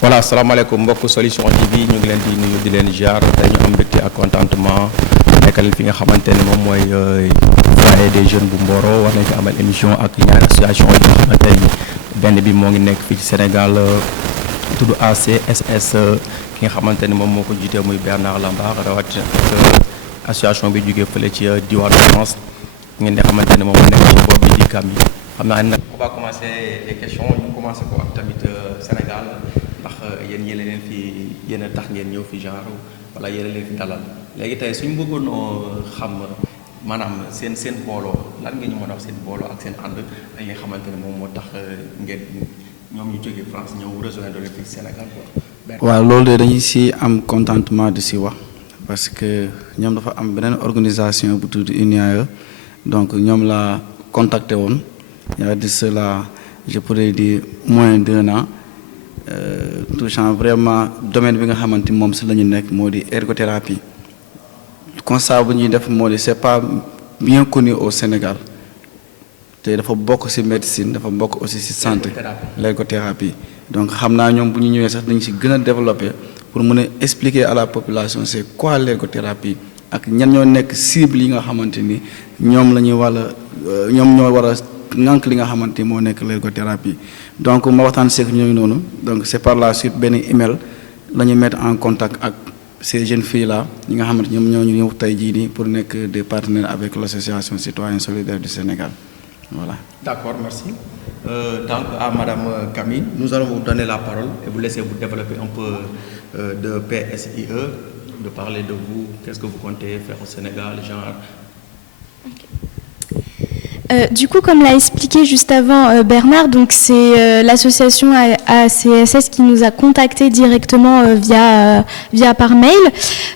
voilà salaamaaleykum mbokk Solution TV ñu ngi leen di nuyu di leen ziar tey ñu am mbégte ak contentement nekkal fi nga xamante ne moom mooy foyer des jeunes bu Mboro war nañ fi amal émission ak ñaari association yi nga xamante ni benn bi moo ngi nekk fii ci Sénégal tudd ACSS ki nga xamante ne moom moo ko jiite muy Bernard Lambar rawatina association bi jógee fële ci diwaanu France ngeen nga xamante ne moom moo nekk ci bopp bi di Gambie xam naa ne nag on va commencer les questions ñu commencer ko ak tamit Sénégal ndax yéen ñi leen fi yéen a tax ngeen ñëw fi genre wala yéen leen fi dalal léegi tey suñu bëggoon xam maanaam seen booloo lan ngeen ñu mën a wax seen booloo ak seen ànd ak nga xamante ne moom moo tax ngeen ñoom ñu jógee France ñëw rejoindre le Sénégal quoi. waaw loolu de dañuy si am contentement di si wax parce que ñoom dafa am beneen organisation bu tudd UNIAE donc ñoom la contacté woon il y a de cela je pourrais dire moins d'1 an touchant vraiment domaine bi nga xamante moom si la ñu nekk moo di ergothérapie constat bu ñuy def moo di c'est pas bien connu au Sénégal te dafa bokk ci médecine dafa bokk aussi ci santé l'ergothérapie donc xam naa ñoom bu ñu ñëwee sax dañ ci gën a développer pour mën a expliquer à la population c'est quoi l'ergothérapie ak ñan ñoo nekk cible yi nga xamante ni ñoom la ñuy ñoom ñoo war a ngànk li nga xamante ni moo nekk l'ergothérapie donc ma waxtaan seeg ñooñu noonu donc c'est par la suite benn email la ñu mettre en contact ak ces jeunes filles là ñi nga xamante ñoom ñoo ñu ñëw tey jii nii pour nekk des partenaires avec l'association Citoyens Solidaires du Sénégal voilà. D'accord, merci. Donc à Madame Camille, nous allons vous donner la parole et vous laisser vous développer un peu de PSIE, de parler de vous, qu'est-ce que vous comptez faire au Sénégal, genre. Du coup, comme l'a expliqué juste avant Bernard, donc c'est l'association ACSS qui nous a contactés directement via par mail.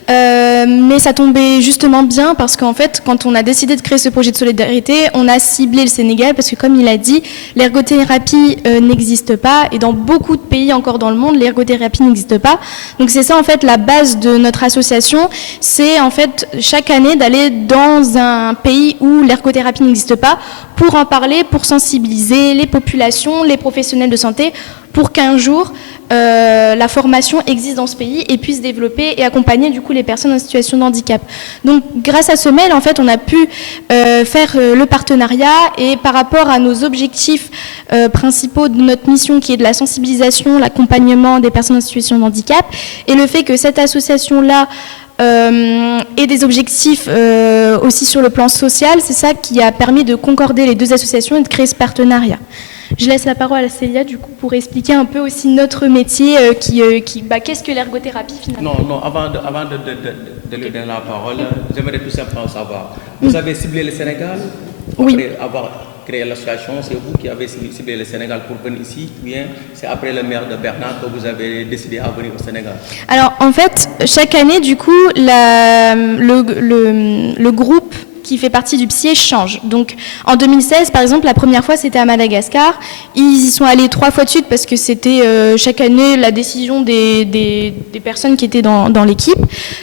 Mais ça tombait justement bien parce qu'en fait, quand on a décidé de créer ce projet de solidarité, on a ciblé le Sénégal parce que, comme il a dit, l'ergothérapie n'existe pas et dans beaucoup de pays encore dans le monde, l'ergothérapie n'existe pas. Donc c'est ça en fait la base de notre association, c'est en fait chaque année d'aller dans un pays où l'ergothérapie n'existe pas pour en parler, pour sensibiliser les populations, les professionnels de santé, pour qu'un jour la formation existe dans ce pays et puisse développer et accompagner du coup les personnes en situation de handicap. Donc grâce à ce mail, en fait, on a pu faire le partenariat et par rapport à nos objectifs principaux de notre mission qui est de la sensibilisation, l'accompagnement des personnes en situation de handicap et le fait que cette association-là et des objectifs aussi sur le plan social, c'est ça qui a permis de concorder les deux associations et de créer ce partenariat. Je laisse la parole à Célia du coup pour expliquer un peu aussi notre métier qu'est-ce que l'ergothérapie finalement. Non, avant de lui donner la parole, j'aimerais tout simplement savoir. Vous avez ciblé le Sénégal après avoir créé l'association, c'est vous qui avez ciblé le Sénégal pour venir ici, ou bien c'est après le maire de Bernard que vous avez décidé à venir au Sénégal? Alors en fait, chaque année du coup, le groupe qui fait partie du PSIE change. Donc en 2016, par exemple, la première fois c'était à Madagascar. Ils y sont allés 3 fois de suite parce que c'était chaque année la décision des personnes qui étaient dans l'équipe.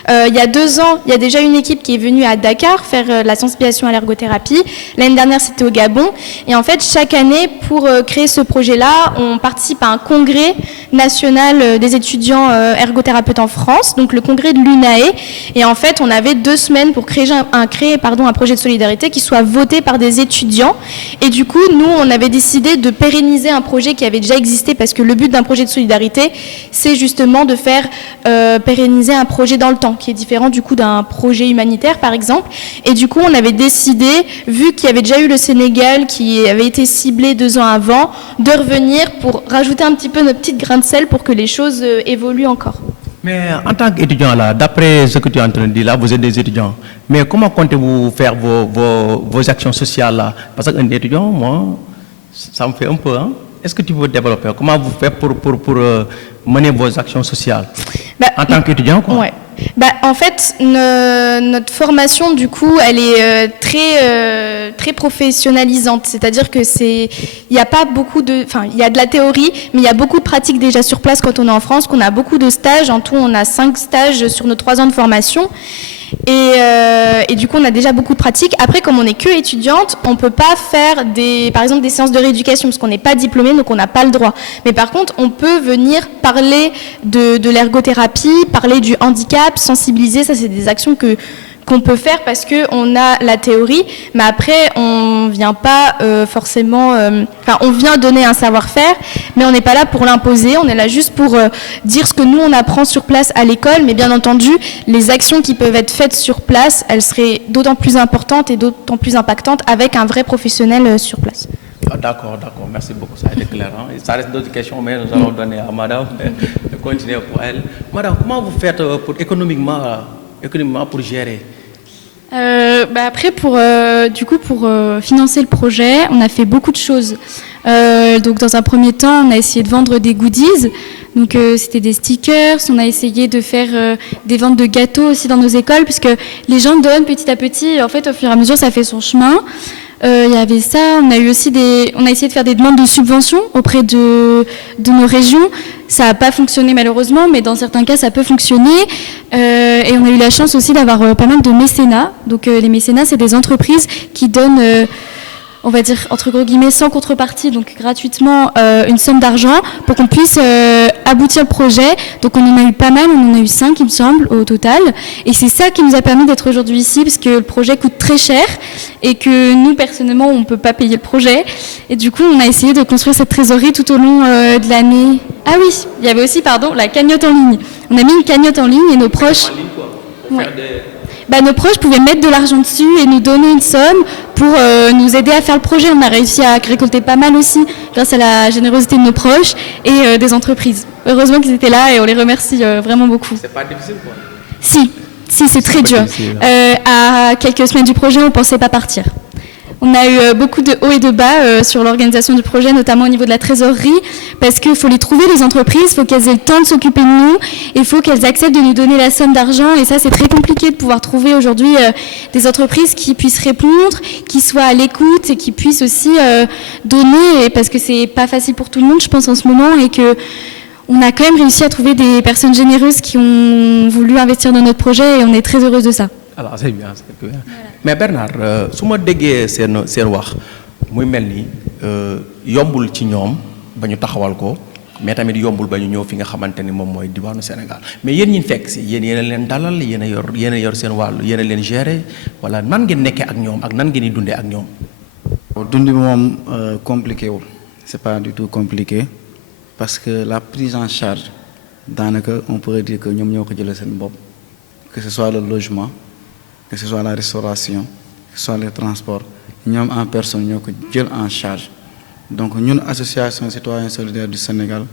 Il y a 2 ans, il y a déjà une équipe qui est venue à Dakar faire la sensibilisation à l'ergothérapie. L'année dernière, c'était au Gabon. Et en fait, chaque année, pour créer ce projet-là, on participe à un congrès national des étudiants ergothérapeutes en France, donc le congrès de l'UNAE. Et en fait, on avait 2 semaines pour créer un projet de solidarité qui soit voté par des étudiants. Et du coup, nous, on avait décidé de pérenniser un projet qui avait déjà existé parce que le but d'un projet de solidarité, c'est justement de faire pérenniser un projet dans le temps, qui est différent du coup d'un projet humanitaire, par exemple. Et du coup, on avait décidé, vu qu'il y avait déjà eu le Sénégal qui avait été ciblé 2 ans avant, de revenir pour rajouter un petit peu notre petite grain de sel pour que les choses évoluent encore. Mais en tant qu'étudiant, là, d'après ce que tu es en train de dire, là, vous êtes des étudiants. Mais comment comptez-vous faire vos actions sociales là? Parce qu'un étudiant, moi, ça me fait un peu. Hein? Est-ce que tu peux développer? Comment vous faites pour mener vos actions sociales? En tant qu'étudiant, quoi. Ouais. En fait, notre formation, du coup, elle est très professionnalisante. C'est-à-dire que il y a pas beaucoup il y a de la théorie, mais il y a beaucoup de pratiques déjà sur place quand on est en France, qu'on a beaucoup de stages. En tout, on a 5 stages sur nos 3 ans de formation. Et du coup, on a déjà beaucoup de pratiques. Après, comme on n'est que étudiante, on peut pas faire par exemple des séances de rééducation parce qu'on n'est pas diplômé, donc on n'a pas le droit. Mais par contre, on peut venir parler de l'ergothérapie, parler du handicap, sensibiliser. Ça, c'est des actions qu'on peut faire parce qu'on a la théorie, mais après on vient pas forcément, on vient donner un savoir-faire, mais on n'est pas là pour l'imposer, on est là juste pour dire ce que nous on apprend sur place à l'école, mais bien entendu les actions qui peuvent être faites sur place, elles seraient d'autant plus importantes et d'autant plus impactantes avec un vrai professionnel sur place. D'accord, merci beaucoup, ça a été clair. Ça reste d'autres questions, mais nous allons donner à madame de continuer pour elle. Madame, comment vous faites économiquement pour gérer? Après, pour financer le projet, on a fait beaucoup de choses. Donc, dans un premier temps, on a essayé de vendre des goodies. Donc, c'était des stickers. On a essayé de faire des ventes de gâteaux aussi dans nos écoles, puisque les gens donnent petit à petit. En fait, au fur et à mesure, ça fait son chemin. Il y avait ça. On a essayé de faire des demandes de subventions auprès de nos régions. Ça n'a pas fonctionné malheureusement, mais dans certains cas, ça peut fonctionner. Et on a eu la chance aussi d'avoir pas mal de mécénats. Donc les mécénats, c'est des entreprises qui donnent, on va dire, entre gros guillemets, sans contrepartie, donc gratuitement, une somme d'argent pour qu'on puisse aboutir le projet. Donc on en a eu pas mal, on en a eu 5, il me semble, au total. Et c'est ça qui nous a permis d'être aujourd'hui ici, parce que le projet coûte très cher et que nous, personnellement, on ne peut pas payer le projet. Et du coup, on a essayé de construire cette trésorerie tout au long de l'année. Ah oui, il y avait aussi, la cagnotte en ligne. On a mis une cagnotte en ligne et nos proches... nos proches pouvaient mettre de l'argent dessus et nous donner une somme pour nous aider à faire le projet. On a réussi à récolter pas mal aussi grâce à la générosité de nos proches et des entreprises. Heureusement qu'ils étaient là et on les remercie vraiment beaucoup. C'est pas difficile, quoi? Si, c'est très dur. À quelques semaines du projet, on ne pensait pas partir. On a eu beaucoup de hauts et de bas sur l'organisation du projet, notamment au niveau de la trésorerie, parce qu'il faut les trouver, les entreprises, il faut qu'elles aient le temps de s'occuper de nous, il faut qu'elles acceptent de nous donner la somme d'argent, et ça c'est très compliqué de pouvoir trouver aujourd'hui des entreprises qui puissent répondre, qui soient à l'écoute et qui puissent aussi donner, parce que c'est pas facile pour tout le monde, je pense, en ce moment, et que on a quand même réussi à trouver des personnes généreuses qui ont voulu investir dans notre projet, et on est très heureuse de ça. Alors c'est bien. Voilà. Mais Bernard, su ma déggee seen wax muy mel ni yombul ci ñoom ba ñu taxawal ko mais tamit yombul ba ñu ñëw fi nga xamante ni moom mooy diwaanu Sénégal mais yéen ñi fekk si yéen a leen dalal yéen a yor seen wàllu yéen a leen gérer wala nan ngeen nekkee ak ñoom ak nan ngeen di dundee ak ñoom. Dund bi moom compliqué wul c'est pas du tout compliqué parce que la prise en charge daanaka on pourrait dire que ñoom ñoo ko jëlee seen bopp que ce soit le logement. Que ce soit la restauration, que ce soit les transports, ñoom en personne ñoo ko jël en charge donc ñun association citoyens solidaires du Sénégal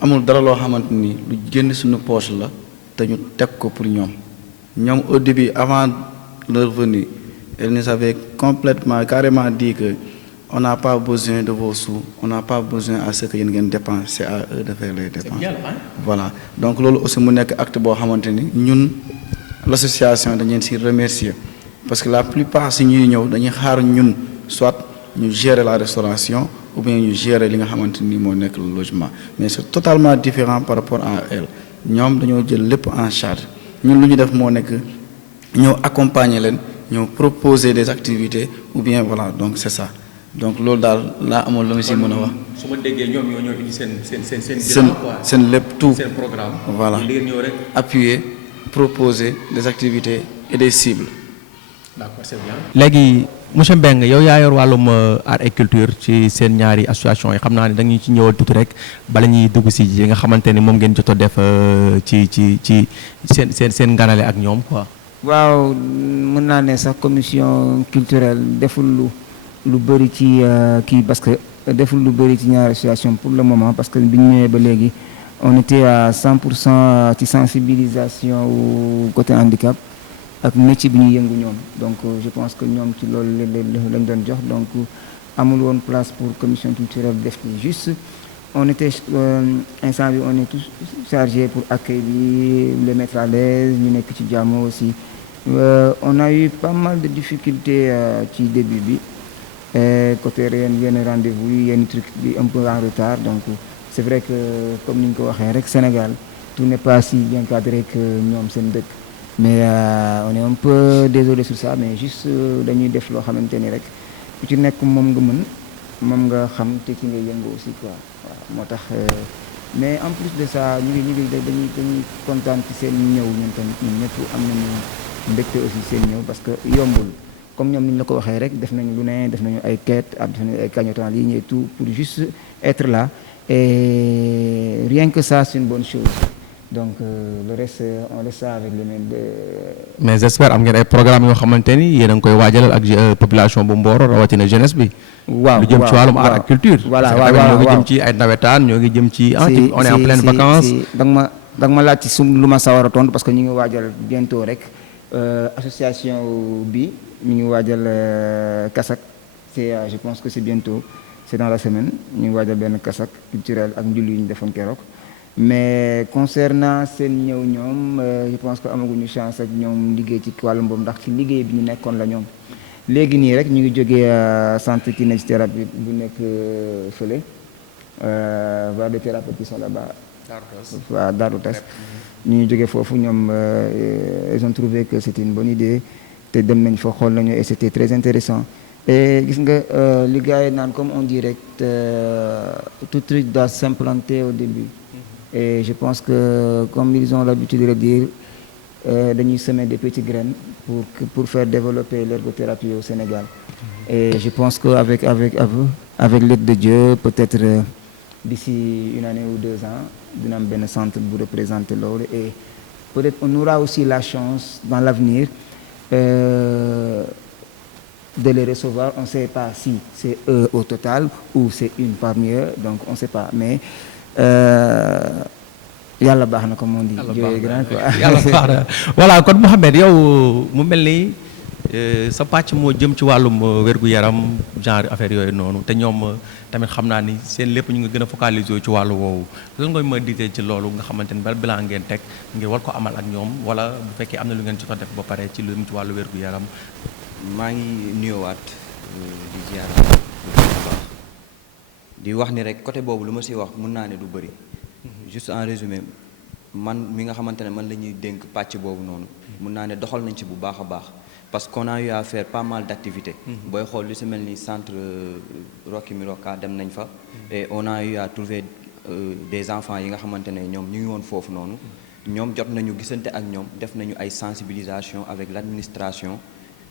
amul dara loo xamante ni lu génn suñu poche la te ñu teg ko pour ñoom au début avant leur venue ils nous avaient carrément dit que on n'a pas besoin de vos sous, on n'a pas besoin à ce que yéen ngeen dépenser, c'est à eux de faire les dépenses. Voilà donc loolu aussi mu nekk acte boo xamante ni ñun. L'association dañ leen si remercier parce que la plupart si ñuy ñëw dañuy xaar ñun soit ñu gérer la restauration ou bien ñu gérer li nga xamante ni moo nekk le logement mais c'est totalement différent par rapport à elle ñoom dañoo jël lépp en charge ñun lu ñu def moo nekk ñëw accompagner leen ñëw proposer des activités ou bien voilà donc c'est ça donc loolu daal laa amoon lu ma si mën a wax. su ma déggee ñoom ñoo indi seen lépp tout seen programme. Voilà appuyer. Proposer des activités et des cibles. D'accord, c'est bien. Léegi monsieur Mbengue yow yaa yor wàllum art et culture ci seen ñaari association yi xam naa ne dañuy ci ñëwal tuuti rek bala ñuy dugg si yi nga xamante ne moom ngeen jot a def ci seen nganale ak ñoom quoi. waaw mën naa ne sax commission culturelle deful lu bëri ci kii parce que deful lu bëri ci ñaari association pour le moment parce que bi ñu ñëwee ba léegi. On était à 100% ci sensibilisation au côté handicap ak métier bi ñu yëngu ñoom donc je pense que ñoom ci loolu lañ doon jox donc amul woon place pour commission culturelle def ci juste on était instant bi on est tous chargé pour accueil bi les mettre à l'aise ñu nekk ci jàmm aussi. On a eu pas mal de difficultés ci début bi côté yenn rendez-vous yi yenn truc bi un peu en retard donc c'est vrai que comme ni ñu ko waxee rek Sénégal tout n'est pas si bien cadré que ñoom seen dëkk mais on est un peu désolé sur ça mais juste dañuy def loo xamante ni rek ku ci nekk moom nga mën moom nga xam te ci nga yëngu aussi quoi waaw moo tax mais en plus de ça ñu ngi dañuy kontaan ci seen ñëw ñun tamit ñun ñëpp am nañu mbégte aussi seen ñëw parce que yombul comme ñoom ni ñu la ko waxee rek def nañu lu ne def nañu ay quêtes def nañu ay cagnottes en ligne et tout pour juste être là et rien que ça c'est une bonne chose donc le reste on laisse ça avec les mains de. mais j'espère am ngeen ay programme yoo xamante ni yéen a ngi koy waajalal ak population bu Mboro rawatina jeunesse bi. waaw lu jëm ci wàllum art ak culture. voilà parce que ñoo ngi jëm ci ay nawetaan ñoo ngi jëm ci. on est en pleine vacances. da nga ma laaj ci lu ma sawar a tontu parce que ñu ngi waajal bientôt rek association bi ñu ngi waajal kasak c'est je pense que c'est bientôt c'est dans la semaine ñu ngi waajal benn kasak culturel ak njulli yu ñu defoon keroog mais concernant seen ñëw ñoom je pense que amaguñu chance ak ñoom liggéey ci wàllum boobu ndax ci liggéey bi ñu nekkoon la ñoom léegi nii rek ñu ngi jógee centre kinésithérapie bu nekk fële voir des thérapeutes qui sont là-bas waaw Darou Test ñu ngi jógee foofu ñoom ils ont trouvé que c'était une bonne idée te dem nañ fa xool nañu et c'était très intéressant et gis nga li gars yi naan comme on dit rek tout truc doit s'implanter au début et je pense que comme ils ont l'habitude de le dire dañuy semer des petites graines pour faire développer l'ergothérapie au Sénégal et je pense que avec l'aide de Dieu peut-être d'ici une année ou 2 ans dina am benn centre bu représenter loolu et peut-être on aura aussi la chance dans l'avenir de les recevoir on sait pas si c'est eux au total ou c'est une parmi eux donc on sait pas mais yàlla baax na comme on dit. yàlla baax na voilà kon Mouhamed yow mu mel ni sa pàcc moo jëm ci wàllum wér-gu-yaram genre affaire yooyu noonu te ñoom tamit xam naa ni seen lépp ñu ngi gën a focaliser ci wàllu woowu lan nga ma diggee ci loolu nga xamante ni bal bilan ngeen teg ngir war ko amal ak ñoom wala bu fekkee am na lu ngeen ci fa def ba pare ci lu ci wàllu wér-gu-yaram. maa ngi nuyoowaat di ziar bu baax di wax ni rek côté boobu lu ma si wax mun naa ne du bëri juste en résumé man mi nga xamante ne man la ñuy dénk pàcc boobu noonu mun naa ne doxal nañ ci bu baax a baax parce qu'on a eu à faire pas mal d'activités booy xool lu si mel ni centre Rocky Miroka dem nañ fa et on a eu à trouver des enfants yi nga xamante ne ñoom ñu ngi woon foofu noonu ñoom jot nañu gisante ak ñoom def nañu ay sensibilisation avec l'administration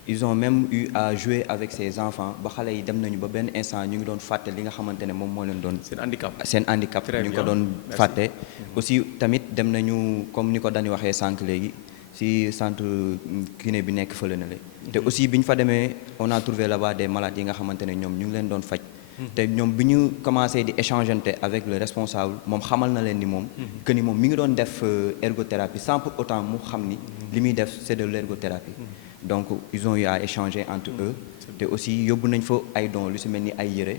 ils ont même eu à jouer avec ces enfants ba xale yi dem nañu ba benn instant ñu ngi doon fàtte li nga xamante ne moom moo leen doon seen handicap ñu ngi ko doon fàtte aussi tamit dem nañu comme ni ko dañu waxee sànq léegi ci centre kiné bi nekk fële na le te aussi bi ñu fa demee on a trouvé là-bas des malades yi nga xamante ne ñoom ñu ngi leen doon faj te ñoom bi ñu commencé di échangeante avec le responsable moom xamal na leen ni moom que ni moom mi ngi doon def ergothérapie sans pour autant mu xam ni li muy def c'est de l'ergothérapie donc ils ont eu à échanger entre eux te aussi yóbbu nañ fa ay dons lu ci mel ni ay yére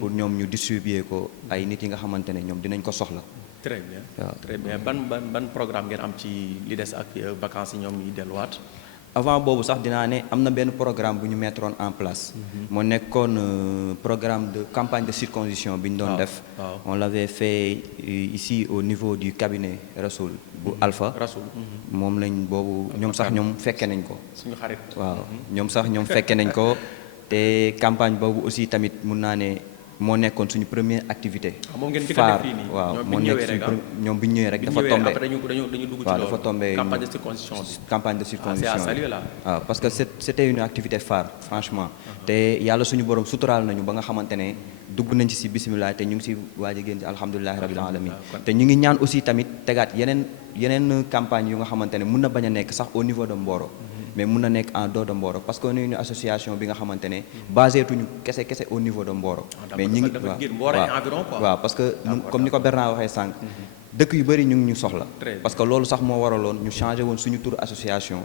pour ñoom ñu distribuer ko ay nit yi nga xamante ne ñoom dinañ ko soxla. très bien waaw très bien ban programme ngeen am ci li des ak vacances yi ñoom ñuy delluwaat. avant boobu sax dinaa ne am na benn programme bu ñu mettre en place. moo nekkoon programme de campagne de circoncision bi ñu doon def. on l'avait fait ici au niveau du cabinet Rasoul bu Alpha. Rasoul moom lañ boobu ñoom sax ñoom fekke nañ ko. suñu xarit waaw ñoom sax ñoom fekke nañ ko te campagne boobu aussi tamit mun naa ne moo nekkoon suñu première activité. moom ngeen phare waaw moo nekk suñu ñoom bi ñu ñëwee rek dafa tombé waaw dafa tombé campagne de circoncision bi. campagne de circoncision c'est à saluer là. waaw parce que c'était une activité phare franchement te yàlla suñu borom suturaal nañu ba nga xamante ne dugg nañ ci bismillah te ñu ngi ci waaj a génn ci alhamdulillahi rabbil alamin te ñu ngi ñaan aussi tamit tegaat yeneen campagne yu nga xamante ne mun na bañ a nekk sax au niveau de Mboro mais mun na nekk en dehors de Mboro parce que on est une association bi nga xamante ne basé tuñu kese au niveau de Mboro mais ñi ngi waaw parce que comme ni ko Bernard waxee sànq dëkk yu bëri ñu ngi ñu soxla parce que loolu sax moo waraloon ñu changé woon suñu tur association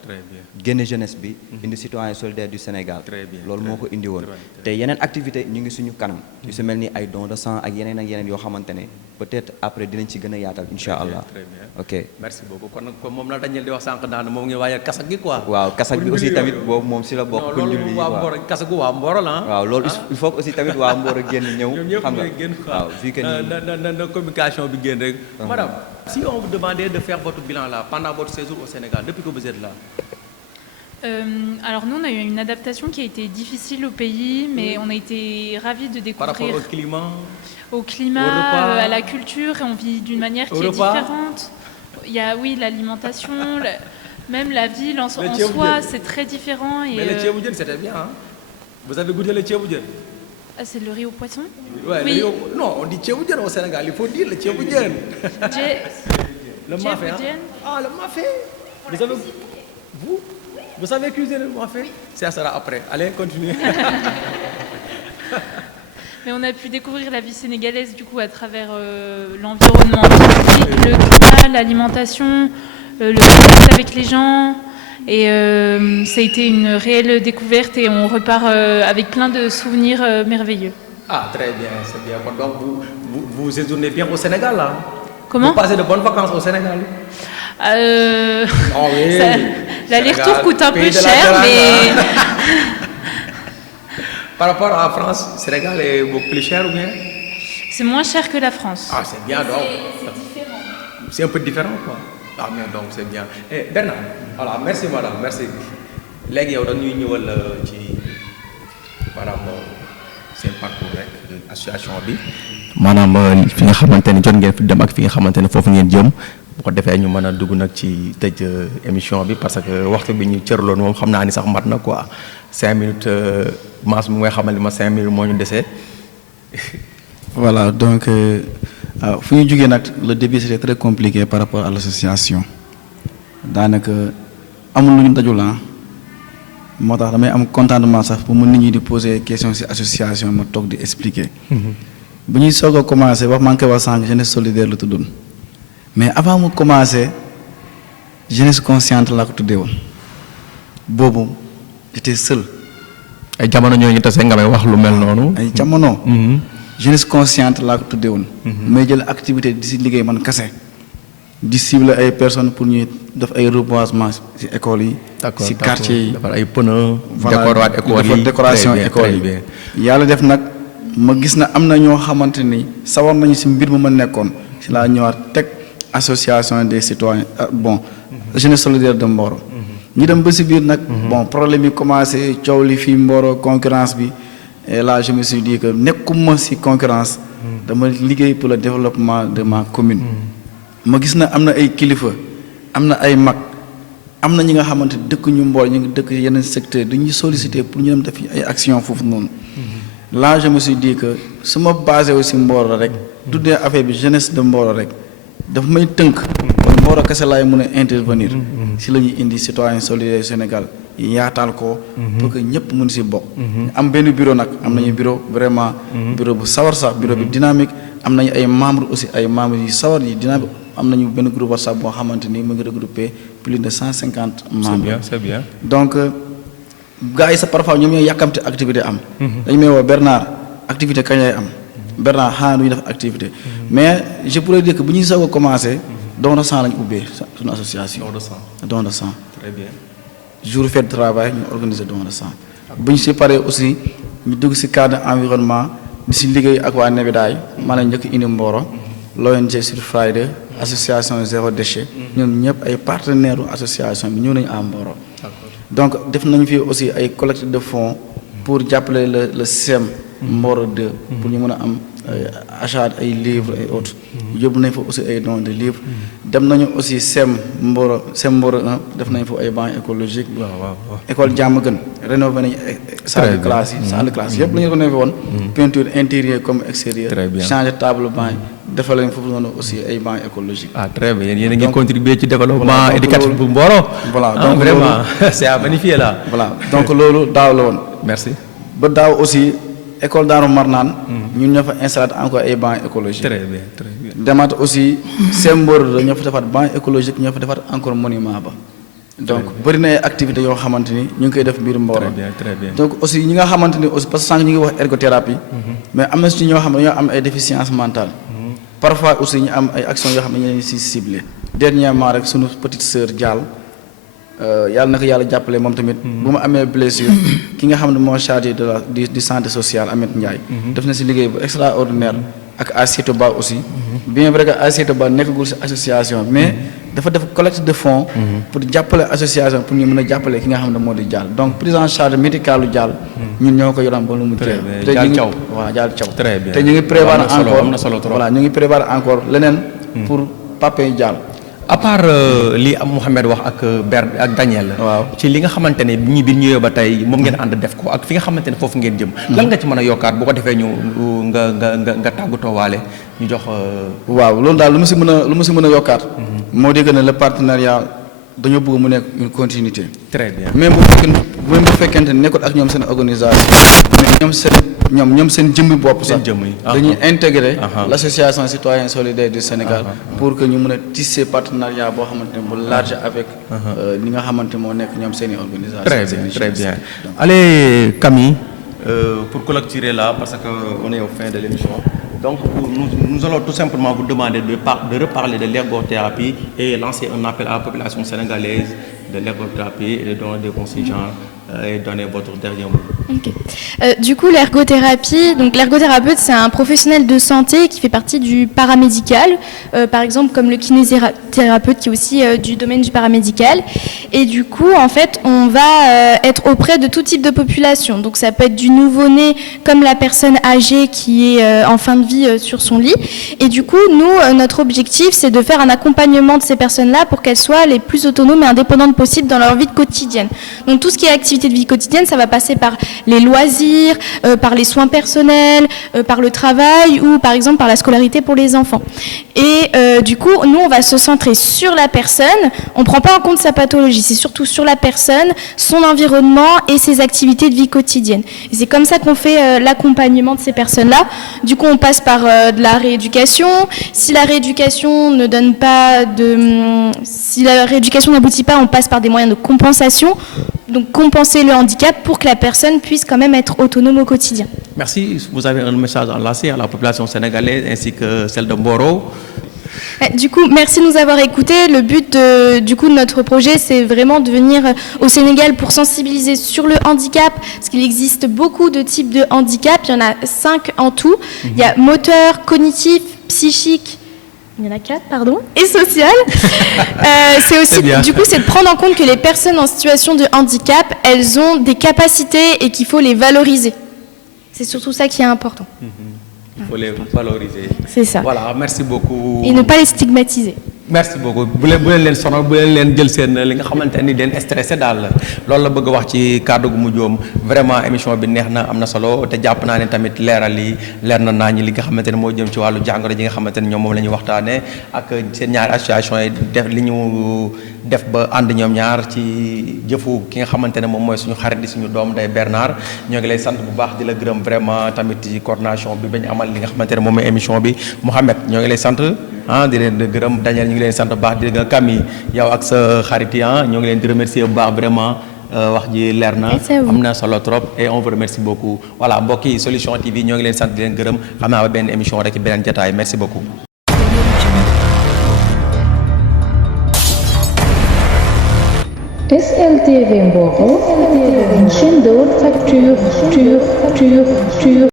génne jeunesse bi indi citoyen solidaire du Sénégal loolu moo ko indi woon te yeneen activité ñu ngi suñu kanam yu si mel ni ay don de sang ak yeneen yoo xamante ne peut-être après dinañ ci gën a yaatal incha allah. très bien. ok merci beaucoup kon nag moom la Daniel di wax sànq naan moom ngi waajal kasak gi quoi. waaw kasak bi aussi tamit boobu moom si la bokk. non pour loolu julli waa Mboro kasagu waa Mboro la waaw loolu il faut que aussi tamit waa Mboro génn ñëw. ñoom ñëpp xam nga ngay génn quoi. waaw vu que na communication bi génn rek. madame si on vous demandait de faire votre bilan là pendant votre séjour au Sénégal depuis que vous êtes là. Alors nous, on a eu une adaptation qui a été difficile au pays, mais on a été ravis de découvrir. Par rapport au climat. Au climat, à la culture, et on vit d'une manière qui est différente. Il y a, oui, l'alimentation, même la ville en soi, c'est très différent. Et mais le tchéboudienne, c'était bien, hein? Vous avez goûté le tchéboudienne? Ah, c'est le riz au poisson? Ouais, oui. Non, on dit tchéboudienne au Sénégal, il faut dire le tchéboudienne. Le mafé, hein? Ah, le mafé. Vous avez... Vous savez cuisiner le mafé? Ça sera après. Allez, continuez. Mais on a pu découvrir la vie sénégalaise du coup à travers l'environnement touristique, le climat, l'alimentation, le contact avec les gens. Et ça a été une réelle découverte et on repart avec plein de souvenirs merveilleux. Ah, très bien, c'est bien. Donc vous séjournez bien au Sénégal là? Comment? Vous passez de bonnes vacances au Sénégal? Oh, oui. L'aller-retour coûte un peu cher, mais... Par rapport à la France, Sénégal est beaucoup plus cher ou bien? C'est moins cher que la France. Ah, c'est bien donc. C'est différent. C'est un peu différent quoi. Ah, mais donc c'est bien. Eh, Bernard, voilà, merci madame, merci. Léegi yow dañuy ñëwal ci maanaam seen parcours rek association bi. maanaam fi nga xamante ne jot ngeen fi dem ak fi nga xamante ne foofu ngeen jëm. bu ko defee ñu mën a dugg nag ci tëj émission bi parce que waxtu bi ñu cërloon moom xam naa ni sax mat na quoi 5 minutes maas mu ngay xamal ni ma 5 minutes moo ñu desee. Voilà, donc fu ñu jógee nag le début c'était très compliqué par rapport à l'association daanaka amul lu ñu dajul moo tax damay am contentement sax pour mu nit ñi di poser question ci association ma toog di expliquer. bu ñuy soog a commencer wax maa ngi koy wax sànq jeunesse solidaire la tuddoon. mais avant mu commencer jeunesse consciente laa ko tuddee woon boobu j'étais seul. ay jamono ñooñu tase nga may wax lu mel noonu. ay jamono. jeunesse consciente laa ko tuddee woon. may jël activité di si liggéey man kase. di cibler ay personnes pour ñuy def ay reboisement ci écoles yi. ci quartier yi defar ay pneus. voilà décoration école yi. yàlla def nag ma gis na am na ñoo xamante ni sawar nañu ci mbir mu ma nekkoon ci laa ñëwaat teg. association des citoyens bon jeunesse solidaire de Mboro ñu dem ba si biir nag bon problème yi commencé coow li fii Mboro concurrence bi et là je me suis dit que nekkuma si concurrence dama liggéey pour le développement de ma commune ma gis na am na ay kilifa am na ay mag am na ñi nga xamante dëkk ñu Mboro ñu ngi dëkk yeneen secteur dañuy solliciter pour ñu dem def ay action foofu noonu là je me suis dit que su ma basé aussi Mboro rek tuddee affaire bi jeunesse de Mboro rek dafa may tënk kon Mboro kese laay mën a intervenir si la ñuy indi citoyen solidaire Sénégal yaatal ko pour que ñëpp mën si bokk am benn bureau nag am nañu bureau vraiment bureau bu sawar sax bureau bi dynamique am nañu ay membres aussi ay membres yi sawar yi dynamique am nañu benn groupe WhatsApp boo xamante ni mu ngi regroupé plus de 150 membres. C'est bien. Donc gars yi sax parfois ñoom ñooy yàkkamte activité am dañu may woo Bernard activité kañ lay am Bernard xanaa duñu def activité mais je pourrais dire que bu ñuy soog a commencé don de sang lañu ubbee suñu association. Don de sang. Très bien. jour fête de travail ñu organiser don de sang bu ñu si paree aussi ñu dugg si cadre environnement di si liggéey ak waa Nebedaay maa la njëkk indi Mboro l'ONG Sur Friday association zéro déchet ñoom ñëpp ay partenaires association bi ñëw nañu à Mboro donc def nañu fi aussi ay collecte de fonds pour jàppale le CEM Mboro 2 pour ñu mën a am achat ay livres et autres yóbbu nañ fa aussi ay dons de livres dem nañu aussi CEM Mboro 1 def nañ fa ay bancs écologiques école Diamaguène rénové nañu salle de classe yi salle de classe yëpp la ñu rénové woon peinture intérieure comme extérieure changer table banc yi defal lañ foofu noonu aussi ay bancs écologiques. Ah très bien yéen a ngi contribuer ci développement éducatif bu Mboro. Voilà donc vraiment c'est à magnifier là. Voilà donc loolu daaw la woon. Merci. ba daaw aussi école Daaru Marnaan ñun ñoo fa installé encore ay bancs écologiques. Très bien très bien. demaat aussi seen Mboro ñoo fa defaat banc écologique ñoo fa defaat encore monument ba. donc bëri na ay activités yoo xamante ni ñu ngi koy def biir Mboro. Très bien très bien. donc aussi ñi nga xamante ni aussi parce que sànq ñu ngi wax ergothérapie. mais am na si ñoo xam ne dañoo am ay déficience mentale. parfois aussi ñu am ay actions yoo xam ne ñu leen si ciblé dernièrement rek sunu petite sœur Dial yàlla na ko yàlla jàppale moom tamit bu ma amee blessure ki nga xam ne moo chargé de la du santé sociale Ahmed Ndiaye def na si liggéey bu extraordinaire ak Assieto Ba aussi bien vrai que Assieto Ba nekkagul si association mais dafa def collecte de fonds pour jàppale association pour ñu mën a jàppale ki nga xam ne moo di Dial donc prise en charge médicale Dial ñun ñoo ko yoram ba lu mu jeex te ñu ngi waaw Dial Thiaw te ñu ngi prévoir encore voilà ñu ngi prévoir encore leneen pour Papa Dial à part li am Mouhamed wax ak ak Daniel. waaw ci li nga xamante ne ñi bi ñëwee ba tey moom ngeen ànd def ko ak fi nga xamante ne foofu ngeen jëm. lan nga ci mën a yokkaat bu ko defee ñu nga tàggatoo waale ñu jox. waaw loolu daal lu ma si mën a yokkaat. moo di que ne le partenariat dañoo bëgg mu nekk une continuité. très bien même bu fekkente ne nekkul ak ñoom seen organisation. mais ñoom seen jëmmi bopp sax dañuy intégrer l'association citoyen solidaire du Sénégal pour que ñu mën a tisser partenariat boo xamante ne bu large avec ñi nga xamante moo nekk ñoom seen i organisation. Très bien. Allez Camille, pour clôturer là parce que on est au fin de l'émission. Donc nous allons tout simplement vous demander de reparler de l'ergothérapie et lancer un appel à la population sénégalaise de l'ergothérapie et de donner des consignes et donner votre dernier mot. Okay. Du coup, l'ergothérapeute, c'est un professionnel de santé qui fait partie du paramédical, par exemple comme le kinésithérapeute qui est aussi du domaine du paramédical. Et du coup, en fait, on va être auprès de tout type de population. Donc ça peut être du nouveau-né comme la personne âgée qui est en fin de vie sur son lit. Et du coup, nous, notre objectif, c'est de faire un accompagnement de ces personnes-là pour qu'elles soient les plus autonomes et indépendantes possibles dans leur vie quotidienne. Donc tout ce qui est activité de vie quotidienne, ça va passer par les loisirs, par les soins personnels, par le travail ou par exemple par la scolarité pour les enfants. Et du coup, nous, on va se centrer sur la personne. On ne prend pas en compte sa pathologie, c'est surtout sur la personne, son environnement et ses activités de vie quotidienne. Et c'est comme ça qu'on fait l'accompagnement de ces personnes-là. Du coup, on passe par de la rééducation. Si la rééducation ne donne pas si la rééducation n'aboutit pas, on passe par des moyens de compensation. Donc compenser le handicap pour que la personne puisse quand même être autonome au quotidien. Merci. Vous avez un message à lancer à la population sénégalaise ainsi que celle de Mboro. Du coup, merci de nous avoir écoutés. Le but de notre projet, c'est vraiment de venir au Sénégal pour sensibiliser sur le handicap, parce qu'il existe beaucoup de types de handicap. Il y en a 5 en tout. Il y a moteur, cognitif, psychique. Il y en a 4, pardon, et social. C'est aussi, du coup, c'est de prendre en compte que les personnes en situation de handicap, elles ont des capacités et qu'il faut les valoriser. C'est surtout ça qui est important. Il faut les valoriser. C'est ça. Voilà, merci beaucoup. Et ne pas les stigmatiser. Merci beaucoup bu leen sonal bu leen jël seen li nga xamante ni den stressé daal loolu la bëgg a wax ci kàddu gu mujjoom vraiment émission bi neex na am na solo te jàpp naa ne tamit leeral yi leer na naa ñi li nga xamante ne moo jëm ci wàllu jàngoro ji nga xamante ne ñoom moom la ñuy waxtaanee ak seen ñaari association yi def li ñu def ba ànd ñoom ñaar ci jëfu ki nga xamante ne moom mooy suñu xarit di suñu doom day Bernard ñoo ngi lay sant bu baax di la gërëm vraiment tamit ci coordination bi ba ñu amal li nga xamante ne moom mooy émission bi Mouhamed ñoo ngi lay sant di leen gërëm Daniel ñu ngi leen sant bu baax di nga Camille yow ak sa xarit yi ñoo ngi leen di remercier bu baax vraiment wax ji leer na am na solo trop et on vous remercie beaucoup voilà mbokk yi Solution TV ñoo ngi leen sant di leen gërëm xam naa ba benn émission rek ci beneen jotaay merci beaucoup. SLTV Mboro, une chaîne de haute facture.